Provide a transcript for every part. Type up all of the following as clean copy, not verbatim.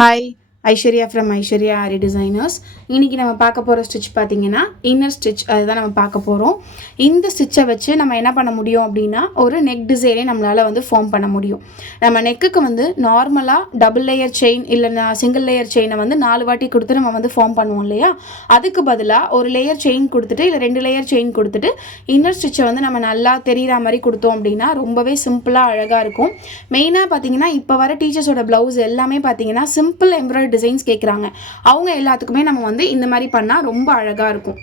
Hi, Aishwarya from Aishwarya aari designers. இன்றைக்கி நம்ம பார்க்க போகிற ஸ்டிச் பார்த்திங்கன்னா இன்னர் ஸ்டிச். அதுதான் நம்ம பார்க்க போகிறோம். இந்த ஸ்டிச்சை வச்சு நம்ம என்ன பண்ண முடியும் அப்படின்னா ஒரு நெக் டிசைனே நம்மளால் வந்து ஃபார்ம் பண்ண முடியும். நம்ம நெக்குக்கு வந்து நார்மலாக டபுள் லேயர் செயின் இல்லைன்னா சிங்கிள் லேயர் செயினை வந்து 4 வாட்டி கொடுத்து நம்ம வந்து ஃபார்ம் பண்ணுவோம் இல்லையா, அதுக்கு பதிலாக ஒரு லேயர் செயின் கொடுத்துட்டு இல்லை 2 லேயர் செயின் கொடுத்துட்டு இன்னர் ஸ்டிச்சை வந்து நம்ம நல்லா தெரிகிற மாதிரி கொடுத்தோம் அப்படின்னா ரொம்பவே சிம்பிளாக அழகாக இருக்கும். மெயினாக பார்த்திங்கன்னா இப்போ வர டீச்சர்ஸோட ப்ளவுஸ் எல்லாமே பார்த்திங்கன்னா சிம்பிள் எம்ப்ராய்டரி டிசைன்ஸ் கேட்குறாங்க. அவங்க எல்லாத்துக்குமே நம்ம வந்து இந்த மாதிரி பண்ணால் ரொம்ப அழகாக இருக்கும்.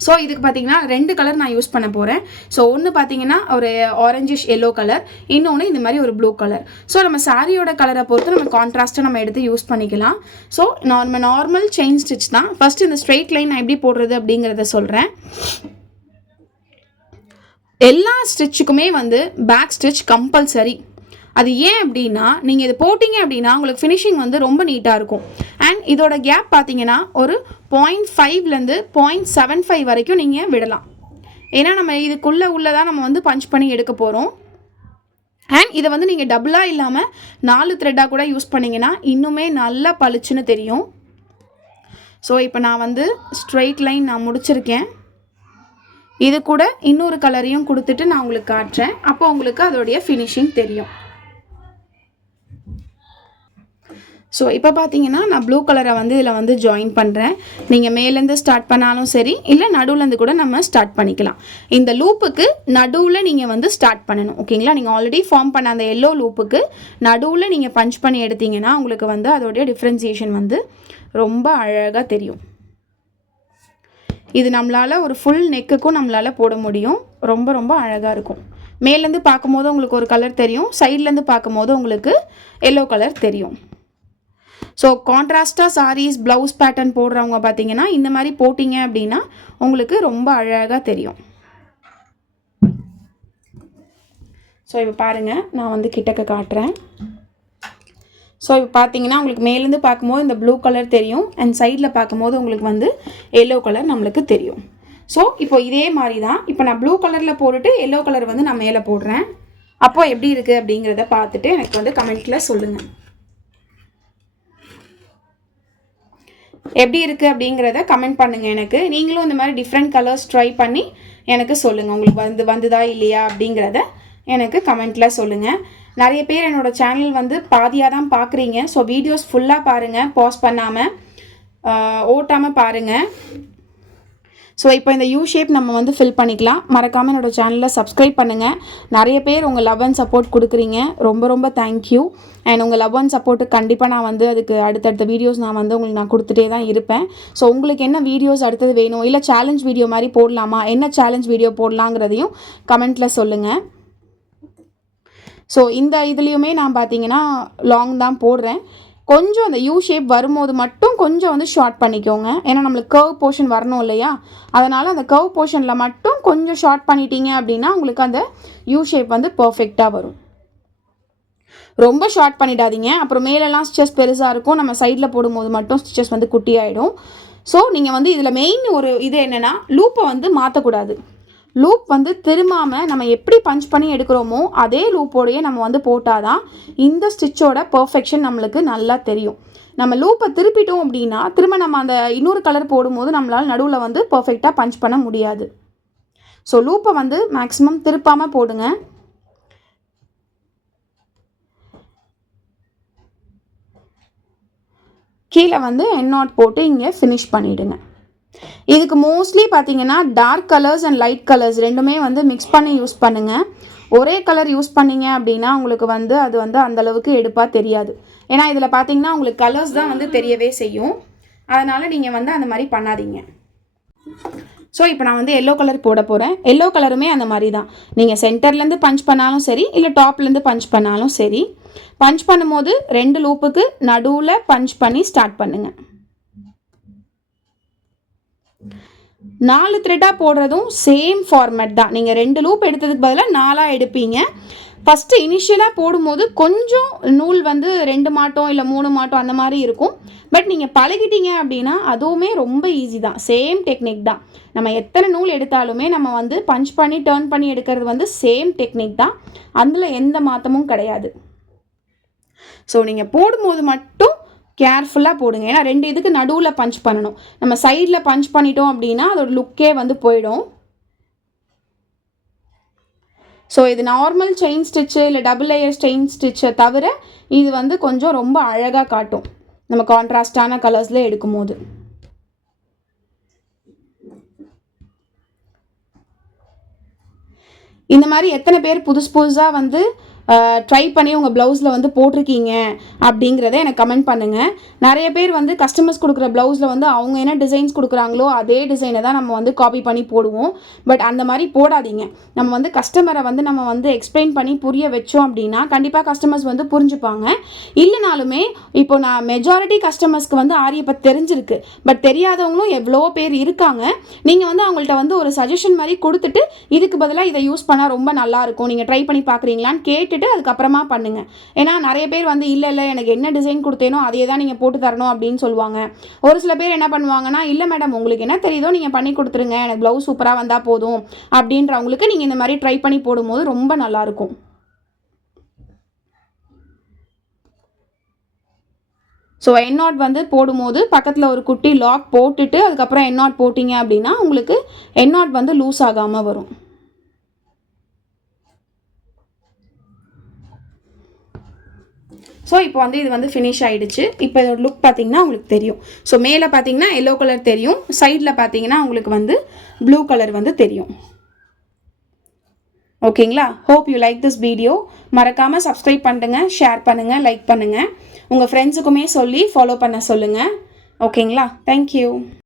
ஸோ இதுக்கு பார்த்தீங்கன்னா 2 கலர் நான் யூஸ் பண்ண போகிறேன். ஸோ ஒன்று பார்த்தீங்கன்னா ஒரு ஆரஞ்சிஷ் எல்லோ கலர், இன்னொன்று இந்த மாதிரி ஒரு ப்ளூ கலர். ஸோ நம்ம சாரியோட கலரை பொறுத்து நம்ம கான்ட்ராஸ்ட்டை நம்ம எடுத்து யூஸ் பண்ணிக்கலாம். ஸோ நார்மல் செயின் ஸ்டிச் தான். ஃபஸ்ட்டு இந்த ஸ்ட்ரெயிட் லைன் நான் எப்படி போடுறது அப்படிங்கிறத சொல்கிறேன். எல்லா ஸ்டிச்சுக்குமே வந்து பேக் ஸ்டிச் கம்பல்சரி. அது ஏன் அப்படின்னா நீங்கள் இது போட்டிங்க அப்படின்னா உங்களுக்கு ஃபினிஷிங் வந்து ரொம்ப நீட்டாக இருக்கும். அண்ட் இதோட கேப் பார்த்தீங்கன்னா ஒரு 0.5லேருந்து 0.75 வரைக்கும் நீங்கள் விடலாம். ஏன்னா நம்ம இதுக்குள்ளே உள்ளதான் நம்ம வந்து பஞ்ச் பண்ணி எடுக்க போகிறோம். அண்ட் இதை வந்து நீங்கள் டபுளாக இல்லாமல் 4 த்ரெட்டாக கூட யூஸ் பண்ணிங்கன்னா இன்னுமே நல்லா பளிச்சுன்னு தெரியும். ஸோ இப்போ நான் வந்து ஸ்ட்ரெயிட் லைன் நான் முடிச்சிருக்கேன். இது கூட இன்னொரு கலரையும் கொடுத்துட்டு நான் உங்களுக்கு காட்டுறேன். அப்போ உங்களுக்கு அதோடைய ஃபினிஷிங் தெரியும். ஸோ இப்போ பார்த்தீங்கன்னா நான் ப்ளூ கலரை வந்து இதில் வந்து ஜாயின் பண்ணுறேன். நீங்கள் மேலேருந்து ஸ்டார்ட் பண்ணாலும் சரி, இல்லை நடுவுலேருந்து கூட நம்ம ஸ்டார்ட் பண்ணிக்கலாம். இந்த லூப்புக்கு நடுவில் நீங்கள் வந்து ஸ்டார்ட் பண்ணணும். ஓகேங்களா, நீங்கள் ஆல்ரெடி ஃபார்ம் பண்ண அந்த எல்லோ லூப்புக்கு நடுவில் நீங்கள் பஞ்ச் பண்ணி எடுத்தீங்கன்னா உங்களுக்கு வந்து அதோடைய டிஃப்ரென்சியேஷன் வந்து ரொம்ப அழகாக தெரியும். இது நம்மளால் ஒரு ஃபுல் நெக்குக்கும் நம்மளால் போட முடியும். ரொம்ப ரொம்ப அழகாக இருக்கும். மேலேருந்து பார்க்கும்போது உங்களுக்கு ஒரு கலர் தெரியும், சைட்லேருந்து பார்க்கும்போது உங்களுக்கு எல்லோ கலர் தெரியும். ஸோ கான்ட்ராஸ்டாக சாரீஸ் ப்ளவுஸ் பேட்டர்ன் போடுறவங்க பார்த்தீங்கன்னா இந்த மாதிரி போட்டிங்க அப்படின்னா உங்களுக்கு ரொம்ப அழகாக தெரியும். ஸோ இப்போ பாருங்கள், நான் வந்து கிட்டக்க காட்டுறேன். ஸோ இப்போ பார்த்தீங்கன்னா உங்களுக்கு மேலேருந்து பார்க்கும்போது இந்த ப்ளூ கலர் தெரியும், அண்ட் சைடில் பார்க்கும்போது உங்களுக்கு வந்து எல்லோ கலர் நம்மளுக்கு தெரியும். ஸோ இப்போ இதே மாதிரி தான் இப்போ நான் ப்ளூ கலரில் போட்டுட்டு எல்லோ கலர் வந்து நான் மேலே போடுறேன். அப்போது எப்படி இருக்குது அப்படிங்கிறத பார்த்துட்டு எனக்கு வந்து கமெண்ட்டில் சொல்லுங்கள். எப்படி இருக்குது அப்படிங்கிறத கமெண்ட் பண்ணுங்கள் எனக்கு. நீங்களும் இந்த மாதிரி டிஃப்ரெண்ட் கலர்ஸ் ட்ரை பண்ணி எனக்கு சொல்லுங்கள். உங்களுக்கு வந்துதா இல்லையா அப்படிங்கிறத எனக்கு கமெண்ட்டில் சொல்லுங்கள். நிறைய பேர் என்னோடய சேனல் வந்து பாதியாக தான் பார்க்குறீங்க. ஸோ வீடியோஸ் ஃபுல்லாக பாருங்கள், பாஸ் பண்ணாமல் ஓட்டாமல் பாருங்கள். ஸோ இப்போ இந்த யூ ஷேப் நம்ம வந்து ஃபில் பண்ணிக்கலாம். மறக்காமல் என்னோடய சேனலில் சப்ஸ்கிரைப் பண்ணுங்கள். நிறைய பேர் உங்கள் லவ் அண்ட் சப்போர்ட் கொடுக்குறீங்க, ரொம்ப ரொம்ப தேங்க்யூ. அண்ட் உங்கள் லவ் அண்ட் சப்போர்ட்டுக்கு கண்டிப்பாக நான் வந்து அதுக்கு அடுத்தடுத்த வீடியோஸ் நான் வந்து உங்களுக்கு நான் கொடுத்துட்டே தான் இருப்பேன். ஸோ உங்களுக்கு என்ன வீடியோஸ் அடுத்தது வேணும், இல்லை சேலஞ்ச் வீடியோ மாதிரி போடலாமா, என்ன சேலஞ்ச் வீடியோ போடலாங்கிறதையும் கமெண்ட்டில் சொல்லுங்கள். ஸோ இந்த இதுலேயுமே நான் பார்த்தீங்கன்னா லாங் தான் போடுறேன். கொஞ்சம் அந்த யூ ஷேப் வரும்போது மட்டும் கொஞ்சம் வந்து ஷார்ட் பண்ணிக்கோங்க. ஏன்னா நம்மளுக்கு கர்வ் போர்ஷன் வரணும் இல்லையா, அதனால் அந்த கர்வ் போர்ஷனில் மட்டும் கொஞ்சம் ஷார்ட் பண்ணிட்டீங்க அப்படின்னா உங்களுக்கு அந்த யூ ஷேப் வந்து பர்ஃபெக்டாக வரும். ரொம்ப ஷார்ட் பண்ணிடாதீங்க, அப்புறம் மேலெல்லாம் ஸ்டிச்சஸ் பெருசாக இருக்கும், நம்ம சைடில் போடும்போது மட்டும் ஸ்டிச்சஸ் வந்து குட்டி ஆகிடும். ஸோ நீங்கள் வந்து இதில் மெயின் ஒரு இது என்னென்னா லூப்பை வந்து மாற்றக்கூடாது. லூப் வந்து திரும்பாமல் நம்ம எப்படி பஞ்ச் பண்ணி எடுக்கிறோமோ அதே லூப்போடையே நம்ம வந்து போட்டால் தான் இந்த ஸ்டிச்சோட பர்ஃபெக்ஷன் நம்மளுக்கு நல்லா தெரியும். நம்ம லூப்பை திருப்பிட்டோம் அப்படின்னா திரும்ப நம்ம அந்த இன்னொரு கலர் போடும்போது நம்மளால் நடுவில் வந்து பர்ஃபெக்டாக பஞ்ச் பண்ண முடியாது. ஸோ லூப்பை வந்து மேக்ஸிமம் திருப்பாமல் போடுங்க. கீழே வந்து எண்ட் நாட் போட்டு இங்கே ஃபினிஷ் பண்ணிவிடுங்க. இதுக்கு மோஸ்ட்லி பார்த்தீங்கன்னா dark colours and light colours ரெண்டுமே வந்து மிக்ஸ் பண்ணி யூஸ் பண்ணுங்கள். ஒரே கலர் யூஸ் பண்ணிங்க அப்படின்னா உங்களுக்கு வந்து அது வந்து அந்தளவுக்கு எடுப்பாக தெரியாது. ஏன்னா இதில் பார்த்தீங்கன்னா உங்களுக்கு கலர்ஸ் தான் வந்து தெரியவே செய்யும். அதனால் நீங்கள் வந்து அந்த மாதிரி பண்ணாதீங்க. ஸோ இப்போ நான் வந்து எல்லோ கலர் போட போகிறேன். எல்லோ கலருமே அந்த மாதிரி தான். நீங்கள் சென்டர்லேருந்து பஞ்ச் பண்ணாலும் சரி, இல்லை டாப்லேருந்து பஞ்ச் பண்ணாலும் சரி, பஞ்ச் பண்ணும்போது 2 லூப்புக்கு நடுவில் பஞ்ச் பண்ணி ஸ்டார்ட் பண்ணுங்கள். 4 த்ரெட்டாக போடுறதும் சேம் ஃபார்மேட் தான். நீங்கள் 2 லூப் எடுத்ததுக்கு பதிலாக 4ஆக எடுப்பீங்க. ஃபஸ்ட்டு இனிஷியலாக போடும்போது கொஞ்சம் நூல் வந்து 2 மாட்டோம் இல்லை 3 மாட்டோம் அந்த மாதிரி இருக்கும். பட் நீங்கள் பழகிட்டீங்க அப்படின்னா அதுவுமே ரொம்ப ஈஸி தான். சேம் டெக்னிக் தான். நம்ம எத்தனை நூல் எடுத்தாலுமே நம்ம வந்து பஞ்ச் பண்ணி டர்ன் பண்ணி எடுக்கிறது வந்து சேம் டெக்னிக் தான். அதில் எந்த மாற்றமும் கிடையாது. ஸோ நீங்கள் போடும்போது மட்டும் கேர்ஃபுல்லாக போடுங்க. ஏன்னா 2 இதுக்கு நடுவில் பஞ்ச் பண்ணணும். நம்ம சைடில் பஞ்ச் பண்ணிட்டோம் அப்படின்னா அதோட லுக்கே வந்து போயிடும். ஸோ இது நார்மல் செயின் ஸ்டிச்சு இல்லை டபுள் லேயர் செயின் ஸ்டிச்சை தவிர இது வந்து கொஞ்சம் ரொம்ப அழகாக காட்டும் நம்ம கான்ட்ராஸ்டான கலர்ஸில் எடுக்கும்போது. இந்த மாதிரி எத்தனை பேர் புதுசாக வந்து ட்ரை பண்ணி உங்கள் ப்ளவுஸில் வந்து போட்டிருக்கீங்க அப்படிங்கிறத எனக்கு கமெண்ட் பண்ணுங்கள். நிறைய பேர் வந்து கஸ்டமர்ஸ் கொடுக்குற ப்ளவுஸில் வந்து அவங்க என்ன டிசைன்ஸ் கொடுக்குறாங்களோ அதே டிசைனை தான் நம்ம வந்து காப்பி பண்ணி போடுவோம். பட் அந்த மாதிரி போடாதீங்க. நம்ம வந்து கஸ்டமரை வந்து நம்ம வந்து எக்ஸ்பிளைன் பண்ணி புரிய வச்சோம் அப்படின்னா கண்டிப்பாக கஸ்டமர்ஸ் வந்து புரிஞ்சுப்பாங்க. இல்லைனாலுமே இப்போ நான் மெஜாரிட்டி கஸ்டமர்ஸ்க்கு வந்து ஆரியை பற்றி தெரிஞ்சிருக்கு, பட் தெரியாதவங்களும் எவ்வளோ பேர் இருக்காங்க. நீங்கள் வந்து அவங்கள்ட்ட வந்து ஒரு சஜஷன் மாதிரி கொடுத்துட்டு இதுக்கு பதிலாக இதை யூஸ் பண்ணால் ரொம்ப நல்லாயிருக்கும், நீங்கள் ட்ரை பண்ணி பார்க்குறீங்களான்னு கேட்டு அதுக்கப்புறமா பண்ணுங்க. ஏன்னா நிறைய பேர் வந்து இல்லை எனக்கு என்ன டிசைன் கொடுத்தேனோ அதே தான் நீங்கள் போட்டு தரணும் அப்படின்னு சொல்லுவாங்க. ஒரு சில பேர் என்ன பண்ணுவாங்கன்னா, இல்லை மேடம் உங்களுக்கு என்ன தெரியுதோ நீங்கள் பண்ணி கொடுத்துருங்க, எனக்கு ப்ளவுஸ் சூப்பராக வந்தால் போதும் அப்படின்றவங்களுக்கு நீங்கள் இந்த மாதிரி ட்ரை பண்ணி போடும்போது ரொம்ப நல்லாயிருக்கும். ஸோ எண்ணாட் வந்து போடும்போது பக்கத்தில் ஒரு குட்டி லாக் போட்டுட்டு அதுக்கப்புறம் எண்ணாட் போட்டிங்க அப்படின்னா உங்களுக்கு எண்ணாட் வந்து லூஸ் ஆகாமல் வரும். ஸோ இப்போ வந்து இது வந்து ஃபினிஷ் ஆகிடுச்சு. இப்போ இதோட லுக் பார்த்தீங்கன்னா உங்களுக்கு தெரியும். ஸோ மேலே பார்த்தீங்கன்னா எல்லோ கலர் தெரியும், சைடில் பார்த்தீங்கன்னா உங்களுக்கு வந்து ப்ளூ கலர் வந்து தெரியும். ஓகேங்களா? Hope you like this video. மறக்காமல் சப்ஸ்கிரைப் பண்ணுங்க, ஷேர் பண்ணுங்கள், லைக் பண்ணுங்கள். உங்கள் ஃப்ரெண்ட்ஸுக்குமே சொல்லி ஃபாலோ பண்ண சொல்லுங்கள். ஓகேங்களா? தேங்க்யூ.